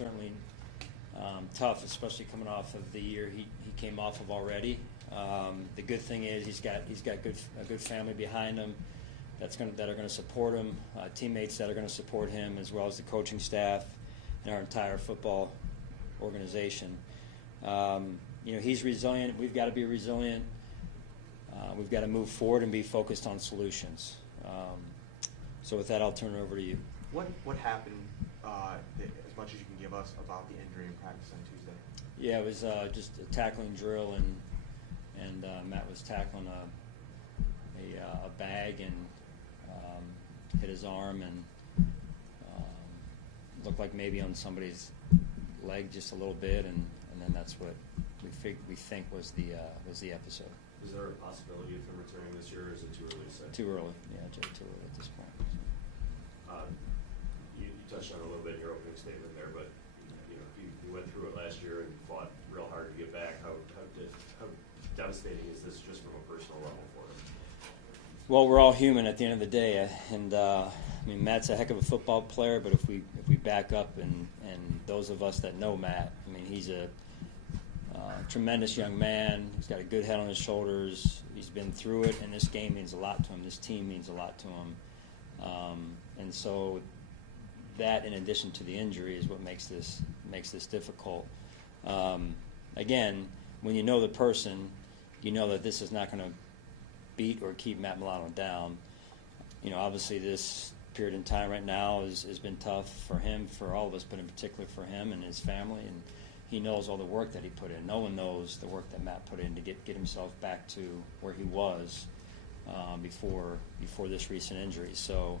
certainly tough, especially coming off of the year he came off of already. The good thing is he's got a good family behind him that are going to support him, teammates that are going to support him, as well as the coaching staff and our entire football organization. He's resilient. We've got to be resilient. We've got to move forward and be focused on solutions. So with that, I'll turn it over to you. What happened, as much as you can give us, about the injury in practice on Tuesday? Yeah, it was just a tackling drill, and Matt was tackling a bag and hit his arm and looked like maybe on somebody's leg just a little bit, and then that's what we think was the episode. Is there a possibility of him returning this year, or is it too early to say? Too early, yeah, too early at this point. You touched on it a little bit in your opening statement there, but you went through it last year and fought real hard to get back. How devastating is this just from a personal level for him? Well, we're all human at the end of the day, and Matt's a heck of a football player. But if we back up and those of us that know Matt, he's a tremendous young man. He's got a good head on his shoulders. He's been through it, and this game means a lot to him. This team means a lot to him, and so that, in addition to the injury, is what makes this difficult. Again, when you know the person, you know that this is not going to beat or keep Matt Milano down. Obviously this period in time right now has been tough for him, for all of us, but in particular for him and his family. And he knows all the work that he put in. No one knows the work that Matt put in to get himself back to where he was before this recent injury. So,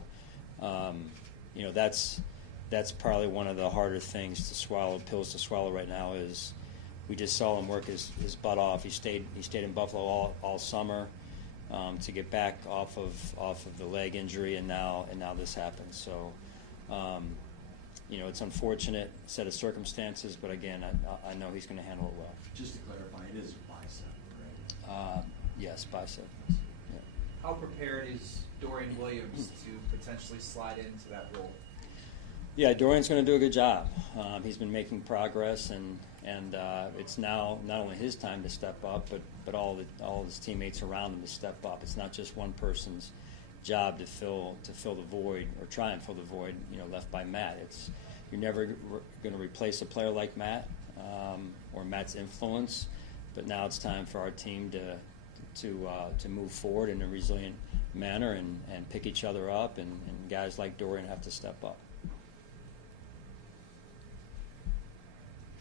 that's probably one of the harder things to swallow, pills to swallow right now. Is we just saw him work his butt off. He stayed in Buffalo all summer to get back off of the leg injury, and now this happens. So, it's unfortunate set of circumstances, but again, I know he's going to handle it well. Just to clarify, it is bicep, right? Yes, bicep. Yeah. How prepared is Dorian Williams to potentially slide into that role? Yeah, Dorian's going to do a good job. He's been making progress, and it's now not only his time to step up, but all of his teammates around him to step up. It's not just one person's job to fill the void or try and fill the void left by Matt. You're never going to replace a player like Matt or Matt's influence, but now it's time for our team to move forward in a resilient manner and pick each other up, and guys like Dorian have to step up.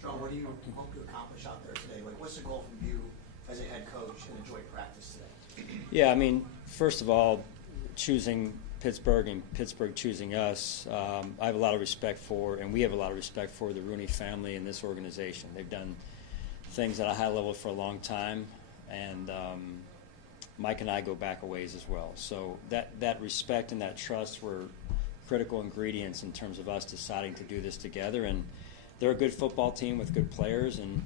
Sean, what do you hope to accomplish out there today? What's the goal from you as a head coach in a joint practice today? Yeah, first of all, choosing Pittsburgh and Pittsburgh choosing us, I have a lot of respect for, and we have a lot of respect for the Rooney family and this organization. They've done things at a high level for a long time, and Mike and I go back a ways as well. So that respect and that trust were critical ingredients in terms of us deciding to do this together. And they're a good football team with good players, and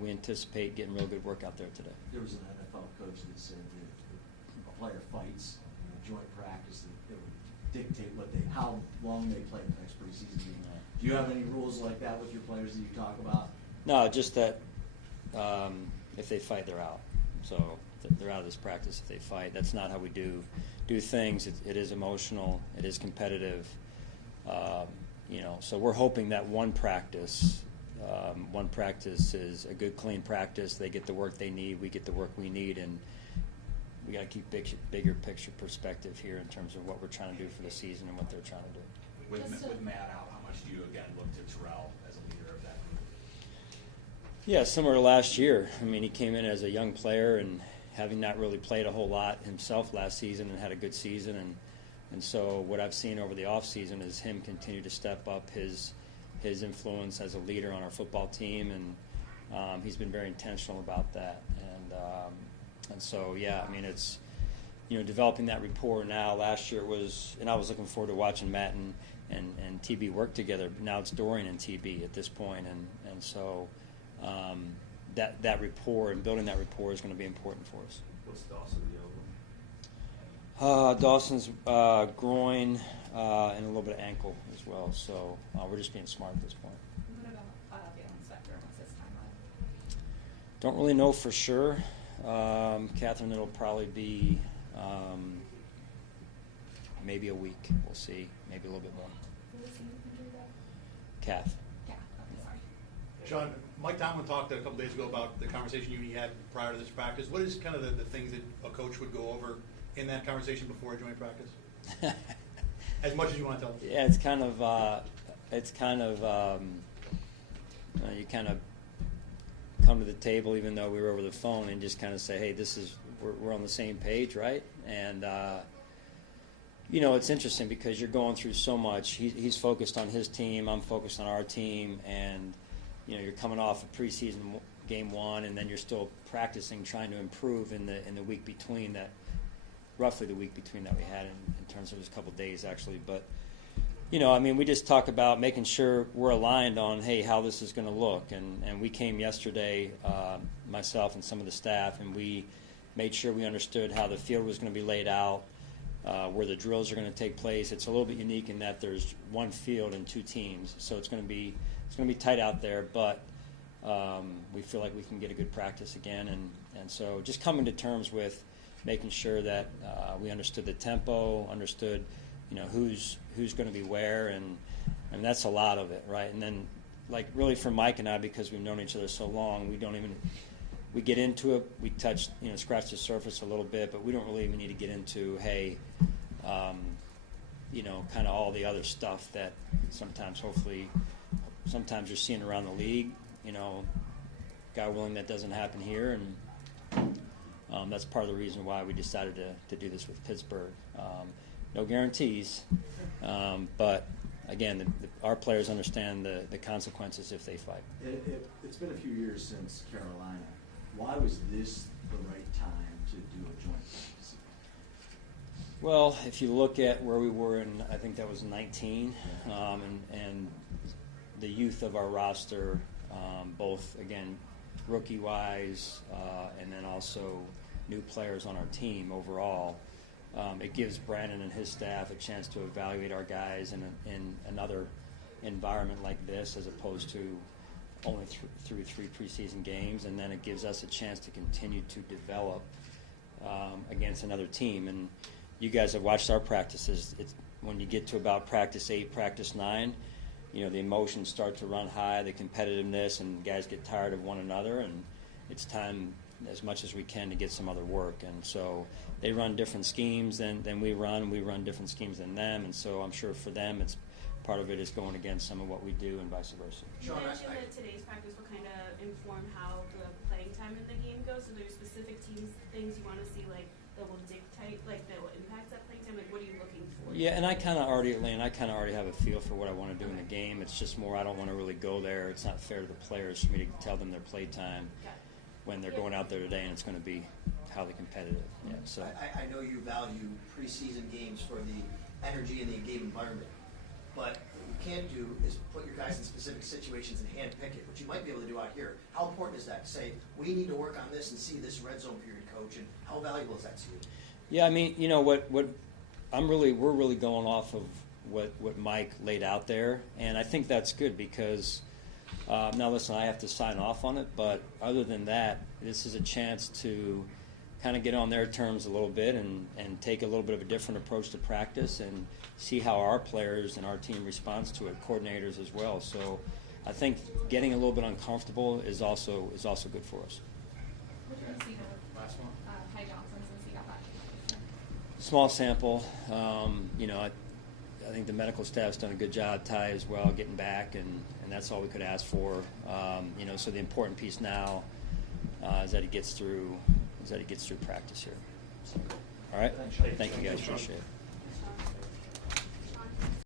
we anticipate getting real good work out there today. There was an NFL coach that said that if a player fights in a joint practice, that it would dictate how long they play the next preseason game. Do you have any rules like that with your players that you talk about? No, just that if they fight, they're out. So they're out of this practice if they fight. That's not how we do things. It is emotional. It is competitive. So we're hoping that one practice is a good, clean practice. They get the work they need. We get the work we need, and we got to keep bigger picture perspective here in terms of what we're trying to do for the season and what they're trying to do. With Matt out, how much do you again look to Terrell as a leader of that group? Yeah, similar to last year. He came in as a young player and having not really played a whole lot himself last season and had a good season, and so what I've seen over the offseason is him continue to step up his influence as a leader on our football team, and he's been very intentional about that. And so, yeah, it's developing that rapport now. Last year it was, and I was looking forward to watching Matt and TB work together. Now it's Dorian and TB at this point, and so that rapport and building that rapport is going to be important for us. What's Dawson dealing with? Dawson's groin and a little bit of ankle as well. So we're just being smart at this point. Don't really know for sure. Catherine, it'll probably be maybe a week. We'll see. Maybe a little bit more. Calf. Sean, Mike Tomlin talked a couple days ago about the conversation you and he had prior to this practice. What is kind of the things that a coach would go over in that conversation before a joint practice? As much as you want to tell us. Yeah, it's kind of you kind of come to the table, even though we were over the phone, and just kind of say, hey, we're on the same page, right? And it's interesting because you're going through so much. He's focused on his team, I'm focused on our team, and you're coming off a preseason game 1, and then you're still practicing, trying to improve in the week between that. Roughly the week between that we had in terms of it was a couple of days actually, but we just talk about making sure we're aligned on, hey, how this is going to look, and we came yesterday, myself and some of the staff, and we made sure we understood how the field was going to be laid out, where the drills are going to take place. It's a little bit unique in that there's one field and 2 teams, so it's going to be tight out there, but we feel like we can get a good practice again, and so just coming to terms with making sure that we understood the tempo, understood, who's going to be where, and that's a lot of it, right? And then, like, really for Mike and I, because we've known each other so long, we get into it, we touch, scratch the surface a little bit, but we don't really even need to get into, hey, kind of all the other stuff that sometimes you're seeing around the league, God willing that doesn't happen here, and that's part of the reason why we decided to do this with Pittsburgh. No guarantees, but again, our players understand the consequences if they fight. It's been a few years since Carolina. Why was this the right time to do a joint practice? Well, if you look at where we were in, I think that was 19, and the youth of our roster, both, again, rookie-wise, and then also new players on our team overall, it gives Brandon and his staff a chance to evaluate our guys in another environment like this, as opposed to only through 3 preseason games, and then it gives us a chance to continue to develop against another team. And you guys have watched our practices. When you get to about practice 8, practice 9, the emotions start to run high, the competitiveness, and guys get tired of one another, and it's time as much as we can to get some other work. And so they run different schemes than we run different schemes than them, and so I'm sure for them it's part of it is going against some of what we do and vice versa. You mentioned that today's practice will kind of inform how the playing time in the game goes, so there's specific things you want to see, like, that will dictate, like, that will impact that playing time. Like, what are you looking for? Yeah, and I kind of already have a feel for what I want to do in the game. It's just more I don't want to really go there. It's not fair to the players for me to tell them their play time when they're going out there today, and it's going to be highly competitive. Yeah, so I know you value preseason games for the energy and the game environment, but what you can do is put your guys in specific situations and hand pick it, which you might be able to do out here. How important is that to say, we need to work on this and see this red zone period, coach, and how valuable is that to you? Yeah, I mean, what we're really going off of what Mike laid out there, and I think that's good because now listen, I have to sign off on it, but other than that, this is a chance to kind of get on their terms a little bit and take a little bit of a different approach to practice and see how our players and our team responds to it, coordinators as well. So I think getting a little bit uncomfortable is also good for us. What did you see with Last one. Ty Johnson since he got back? Small sample. I think the medical staff's done a good job, Ty as well, getting back, and that's all we could ask for. So the important piece now is that he gets through practice here. So, all right. Thanks, Sean. Thank you guys. Appreciate it.